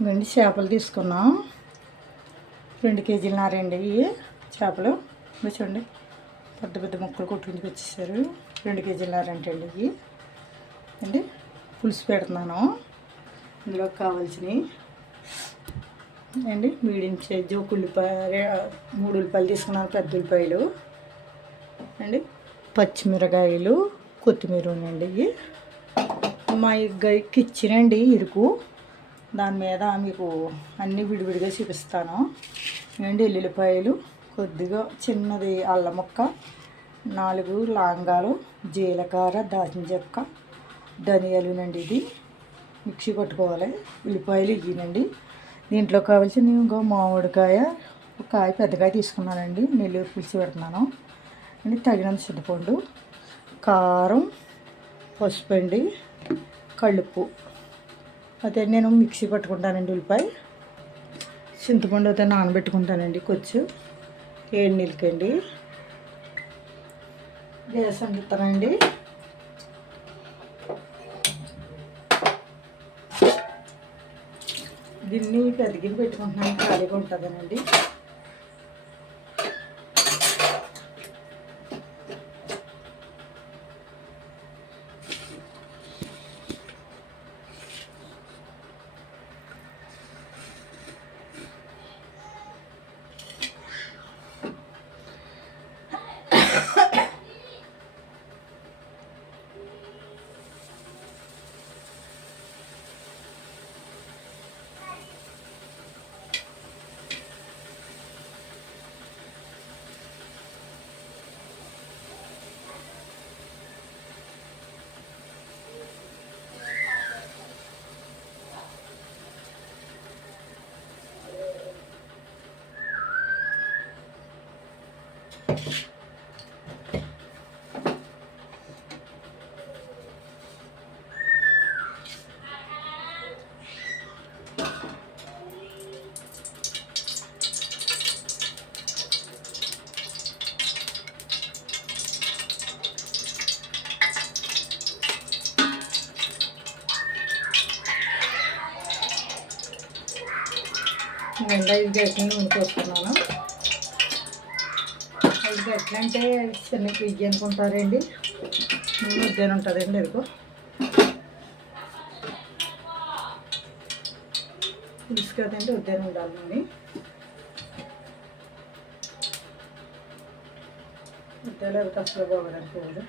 ఇంకండి చేపలు తీసుకున్నాం. 2 కేజీలన్నరండి ఇవి చేపలు. చూడండి పెద్ద పెద్ద ముక్కలు కొట్టుకుని వచ్చేసారు. 2 కేజీలన్నర అండి ఇవి అండి. పులుసు పెడుతున్నాను. ఇందులో కావాల్సినవి అండి మీడియం సైజు ఒక ఉల్లిపాయ, 3 ఉల్లిపాయలు తీసుకున్నాను, పెద్ద ఉల్లిపాయలు అండి, పచ్చిమిరకాయలు, కొత్తిమీర ఉండండి. ఇవి మా గైకి ఇచ్చినండి ఇరుకు, దాని మీద మీకు అన్నీ విడివిడిగా చూపిస్తాను అండి. ఎల్లుల్లిపాయలు, కొద్దిగా చిన్నది అల్లం ముక్క, 4 లవంగాలు, జీలకర్ర, దాల్చిన చెక్క, ధనియాలు నండి. ఇది మిక్సీ పట్టుకోవాలి. ఉల్లిపాయలు ఇవ్వనండి. దీంట్లో కావాల్సిన ఇంకో మామిడికాయ, ఒక కాయ పెద్దకాయ తీసుకున్నానండి. నెల్లూరు పులుసు పెడుతున్నాను అండి. తగినంత చింతపండు, కారం, పసుపు అండి, కలుపు. అదే నేను మిక్సీ పట్టుకుంటానండి. ఉల్లిపాయ, చింతపండు అయితే నానబెట్టుకుంటానండి. కొంచెం ఏడు నీళ్ళకండి. గ్యాస్ అంటుతానండి. గిన్నె పెద్ద గిన్నె పెట్టుకుంటున్నాను, ఖాళీగా ఉంటుందనండి. నేను 5 గంటల నూనె పోసుకున్నాను. 5 గంటలు అంటే చిన్న పిజ్జి అనుకుంటారండి. నూనె వద్దని ఉంటుందండి. ఎదుగు పులుసు కదండి, వద్దని ఉండాలి నూనె. వద్దాలి అసలు బాగోదనుకోవాలి.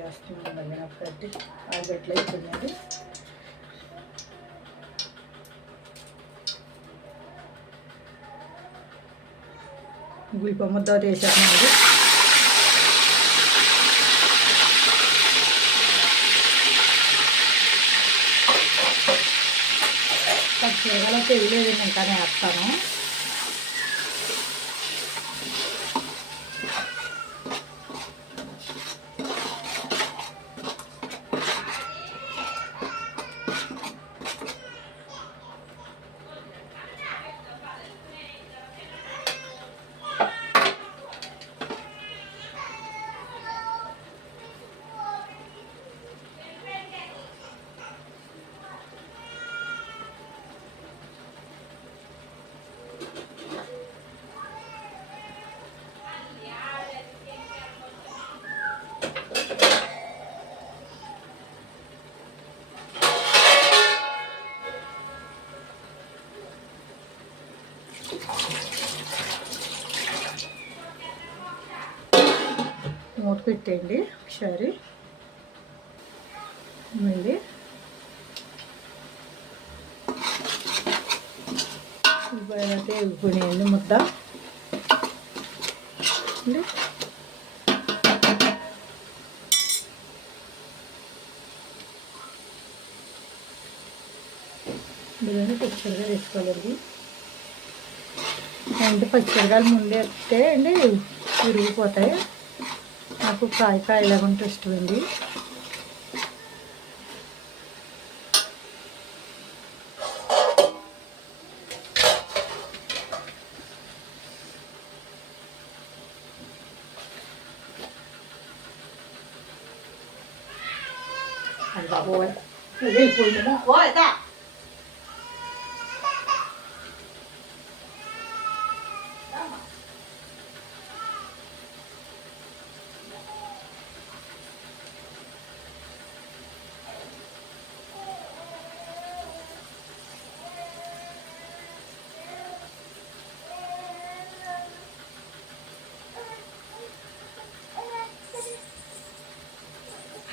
వేస్తున్నాను నాకు కట్టి 5 గంటలు అయిపోయిందండి. ఉల్లిపాయ ముద్ద వేసేస్తున్నాను. పచ్చిమిరకాయలు తెలియలేదండి, ఇంకా వేస్తాను. మూత పెట్టేయండి ఒకసారి. మళ్ళీ ఉల్లిపాయలైతే వేసుకునేయండి ముద్ద. బిర్యానీ పచ్చిమిరకాయలు వేసుకోవాలండి. అంటే పచ్చిమిరకాయలు ముందే వేస్తే అండి విరిగిపోతాయి. నాకు కాయలాగా ఉంటే ఇష్టం అండి. అది బాబోయ్ వెళ్ళిపోయిందా ఓ అయితే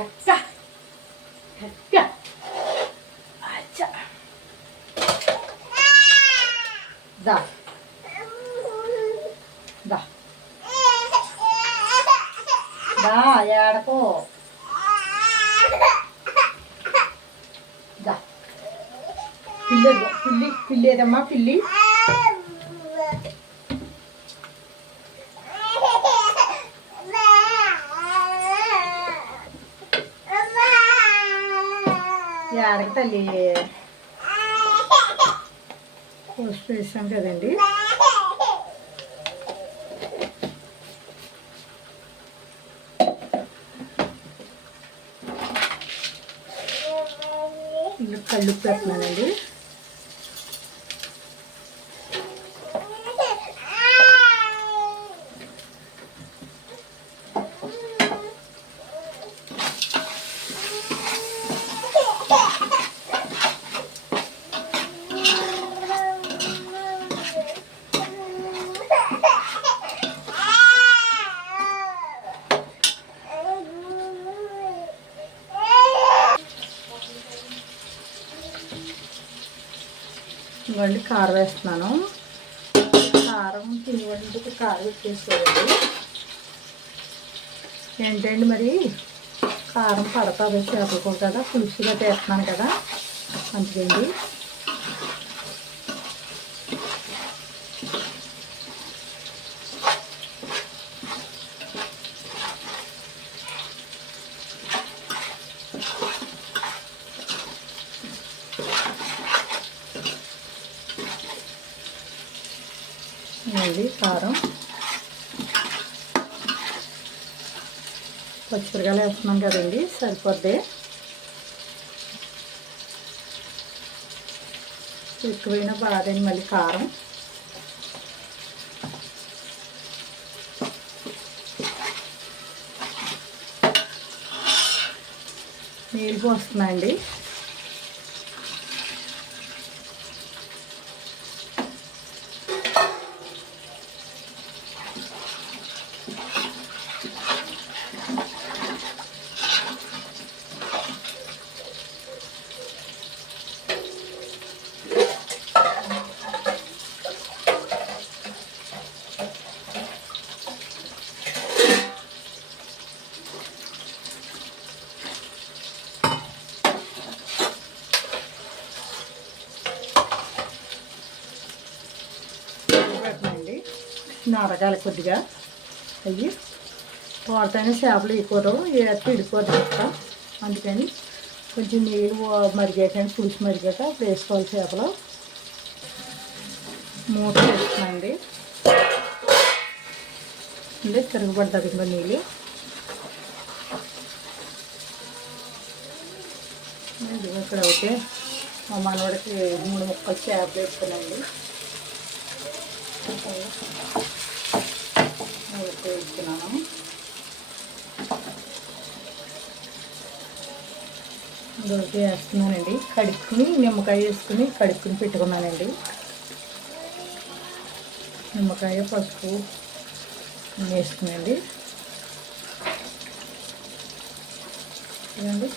అచ్చా అచ్చా అచ్చా దా దా దా ఏడకో దా పిల్లి పిల్లి పిల్లి ఏదమ్మా పిల్లి ఏడకి తల్లి పోస్ట్ వేసాం కదండి ఇంకా కళ్ళు పెడుతున్నానండి ఇవ్వండి కారం వేస్తున్నాను కారం తినివ్వండి కారం వచ్చేసుకోండి ఏంటండి మరి కారం పడతాది చేపలు కదా పులుసుగా చేస్తున్నాను కదా అందుకండి ఇది కారం పచ్చిమిరకాయలు వేస్తున్నాం కదండి సరిపోద్ది ఎక్కువైనా బాధని మళ్ళీ కారం నీళ్ళు పోస్తున్నా అండి నారగాలి కొద్దిగా అయ్యి వాడతానే చేపలు ఎక్కువ ఏదైతే ఇడిపోదు కదా అందుకని కొంచెం నీళ్ళు మరిగాకండి పులుసు మరిగాక అప్పుడు వేసుకోవాలి చేపలు మూత వేస్తున్నాండి అంటే తిరగబడుతుంది ఇంకా నీళ్ళు ఇక్కడ అయితే మా మనవాడికి 3 ముక్కలు చేపలు వేస్తున్నాండి వేస్తున్నాను దోస వేస్తున్నానండి కడుక్కుని నిమ్మకాయ వేసుకుని కడుక్కుని పెట్టుకున్నానండి నిమ్మకాయ పసుపు వేసుకునండి చూడండి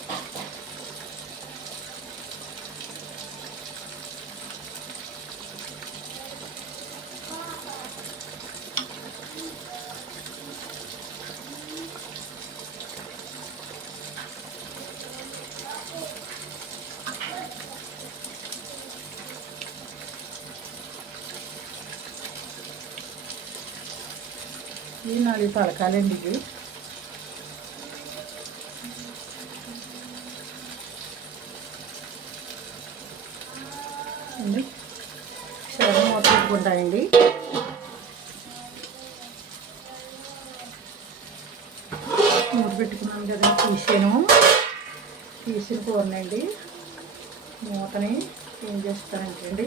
ఇది 4 తలకాలండి ఇది అండి సరే మూత పెట్టుకుంటాయండి మూత పెట్టుకున్నాను కదా తీసిన కూరనండి మూతని ఏం చేస్తానంటండి,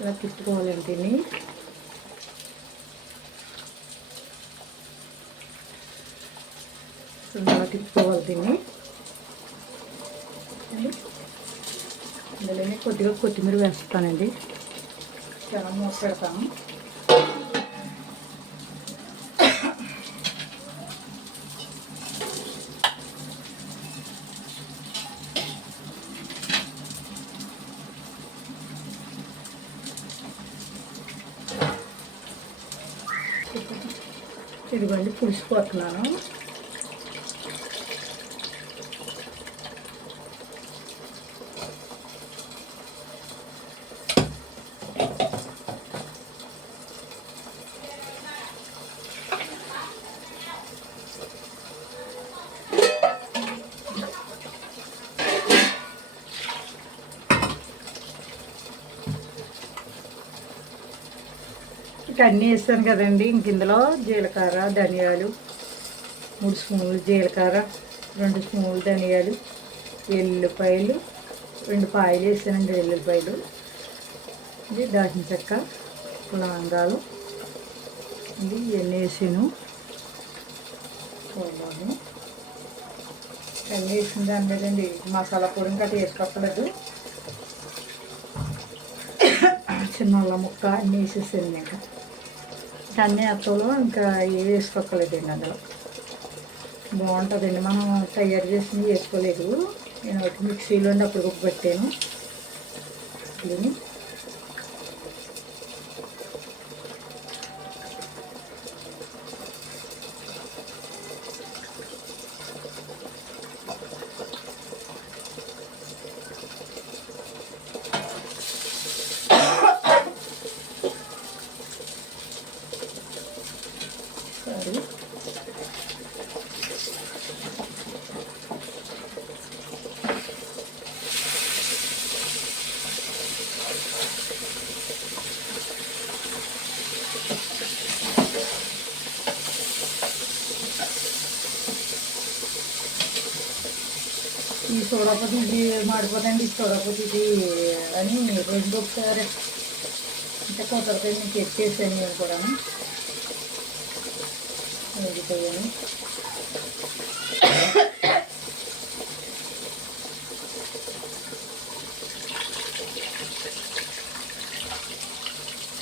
ఇలా తిప్పుకోవాలంటే ఇలా తిప్పుకోవాలి దీన్ని. అందులోనే కొద్దిగా కొత్తిమీర వేస్తానండి. చాలా మూత పెడతాను. ఇదిగోండి పులిసిపోతున్నాను. ఇక అన్నీ వేస్తాను కదండి. ఇంక ఇందులో జీలకర్ర, ధనియాలు, 3 స్పూన్లు జీలకర్ర, 2 స్పూన్లు ధనియాలు, ఎల్లుల్లిపాయలు 2 పాయలు వేసానండి. ఎల్లుల్లిపాయలు, ఇది దాల్చిన చెక్క, లవంగాలు, ఇది ఇవన్నీ వేసాను. చూడాలి అన్నీ వేసిన దాని మీదండి మసాలా పొడి ఇంకా వేసుకోలేదు. చిన్న అల్లం ముక్క అన్నీ వేసేసాను. ఇంకా అన్నీ అత్తలో ఇంకా ఏ వేసుకోలేదండి. అందులో బాగుంటుందండి. మనం తయారు చేసినవి వేసుకోలేదు. నేను ఒకటి మిక్సీలో అప్పుడు పెట్టాను. దీన్ని ఈ సోడాపతి ఇది మాడిపోతండి, ఈ సోడాపతి ఇది అని రెండు ఒకసారి అంటే కుదరతో మీకు ఎక్కేసాను. నేను కూడా వేగిపోయాను.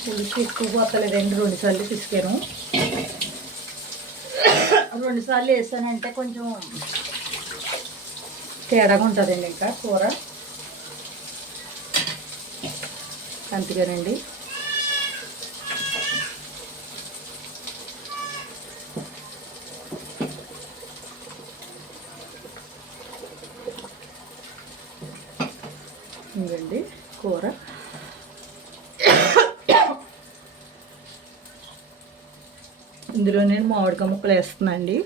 పులుసు ఎక్కువ పోతలేదండి. 2 సార్లు తీసుకాను. 2 సార్లు వేసానంటే కొంచెం తేడాగా ఉంటుందండి. ఇంకా కూర అంతేగానండి. ఇంకండి కూర ఇందులో నేను మామిడికాయ ముక్కలు వేస్తున్నాను అండి.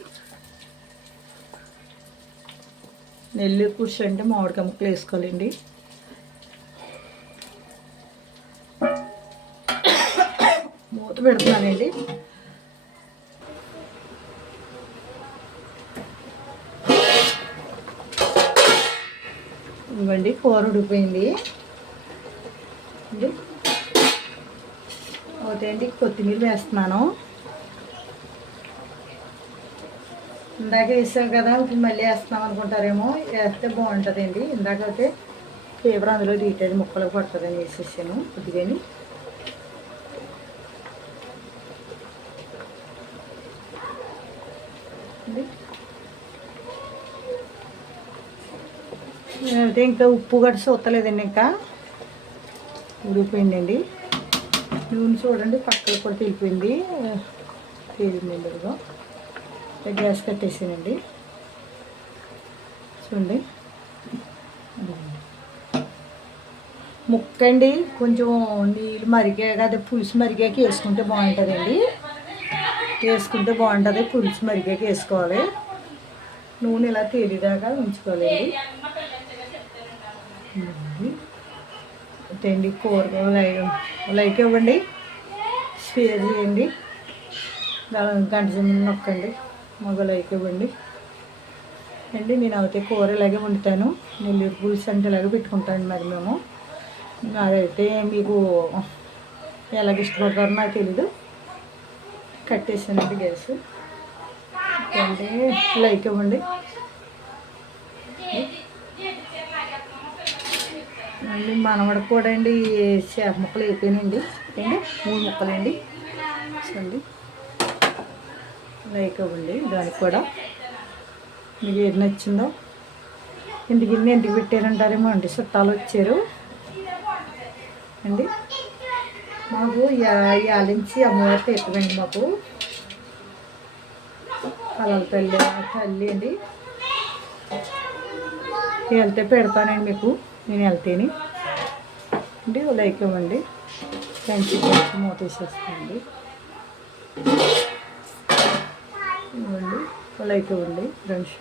నెల్లి పులుసు అంటే మామిడికాయ ముక్కలు వేసుకోవాలండి. మూత పెడుతున్నానండి. ఇవ్వండి కూర ఉడికిపోయింది. ఓకేండి కొత్తిమీర వేస్తున్నాను. ఇందాక వేసాం కదా, ఇప్పుడు మళ్ళీ వేస్తున్నాం అనుకుంటారేమో. వేస్తే బాగుంటుందండి. ఇందాక అయితే ఫేవర్ అందులో రీటైజ్ ముక్కలకు పడుతుందని వేసేసాను కొద్దిగాని. అయితే ఇంకా ఉప్పు గడ్డ చూస్తలేదండి. ఇంకా ఉడికిపోయిందండి. నూనె చూడండి పక్కన కూడా తెలిపోయింది. తేలిందండి. ఇదిగో గ్యాస్ కట్టేసానండి. చూడండి ముక్కండి కొంచెం నీళ్ళు మరిగాక అదే పులుసు మరిగాక వేసుకుంటే బాగుంటుందండి. వేసుకుంటే బాగుంటుంది. పులుసు మరిగాక వేసుకోవాలి. నూనె ఇలా తేలిదాకా ఉంచుకోవాలండి. అండి కూర లైక్ ఇవ్వండి, షేర్ చేయండి, గంట నొక్కండి. మగ లైక్ ఇవ్వండి అండి. నేను అయితే కూర ఇలాగే వండుతాను, నెల్లూరు పులుసు అంటే ఇలాగే పెట్టుకుంటాను. మరి మేము అదైతే మీకు ఎలాగ ఇష్టపడతారో నాకు తెలీదు. కట్టేసానండి గ్యాస్ అండి. లైక్ ఇవ్వండి అండి. మనవడ కూడా అండి చేప ముక్కలు అయిపోయినాయండి అండి, 3 ముక్కలు అండి. చూడండి లైక్ ఇవ్వండి. దానికి కూడా మీకు ఏది నచ్చిందో. ఇంటికి ఇంటికి పెట్టారంటారేమో అండి, చుట్టాలు వచ్చారు అండి. మాకు యాలించి అమ్మవారి తీర్థమండి. మాకు కలల తల్లి అండి. వెళ్తే పెడతానండి మీకు, నేను వెళ్తేని అండి. లైక్ ఇవ్వండి. ఫ్రెండ్స్ మూత వేసేస్తానండి. ఇవ్వండి లైక్ ఇవ్వండి ఫ్రెండ్స్.